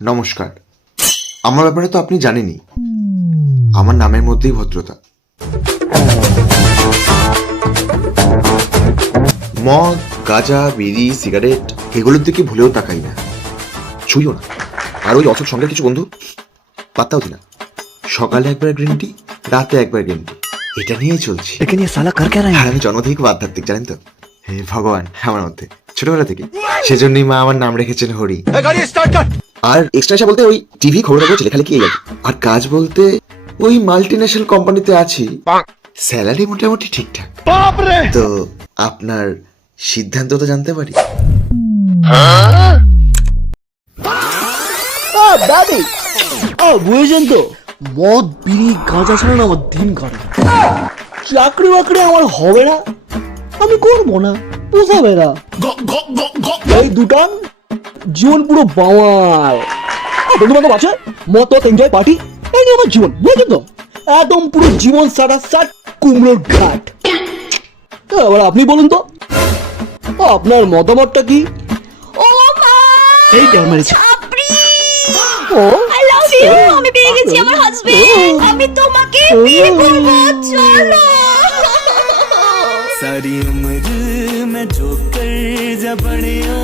নমস্কার। আমার ব্যাপারে তো আপনি জানেনই, আমার নামের মধ্যেই ভদ্রতা। মদ, গাঁজা, বিড়ি, সিগারেট এগুলোর দিকে ভুলেও তাকাই না, ছুঁইও না। আর ওই অসৎ সঙ্গের কিছু বন্ধু পাত্তাও দিই না। সকালে একবার গ্রিন টি, রাতে একবার গ্রিন টি, এটা নিয়েই চলছি। लेकिन ये साला कर क्या रहा है? আর আমি জন্ম থেকে খুব আধ্যাত্মিক, জানেন তো। হে ভগবান আমার মধ্যে ছোটবেলা থেকে, সেজন্যই মা আমার নাম রেখেছেন হরি। আর এক্সট্রা এসে বলতে ওই টিভি খবর কাগজ লেখালেখি এই আর কি। আর কাজ বলতে ওই মাল্টি ন্যাশনাল কোম্পানিতে আছি, স্যালারি মোটামুটি ঠিকঠাক। তো আপনার সিদ্ধান্ত তো জানতে পারি? দাদি বুঝেছেন তো, মদ বিড়ি গাঁজা ছাড়া না আমার দিন কাটে না। চাকরি বাকরি আমার হবে না, আমি করবো না, পোষাবে না। এই দুটান জীবন পুরো বাওয়াল। বন্ধু বান্ধব আছে, মত এনজয় পার্টি, এই নিয়ে আমার জীবন, বুঝেছেন তো। একদম পুরো জীবন সারা সাট কুমড়োর ঘাট। এবার আপনি বলুন তো, আপনার মতামতটা কি? ও মা, এই ডর মেরেছে। আপনি ও আই লাভ ইউ, আমি পেয়ে গেছি আমার হাজবেন্ড, আমি তোমাকে বিয়ে করব, চলো। सारी उम्र मैं जो कर जा बढ़िया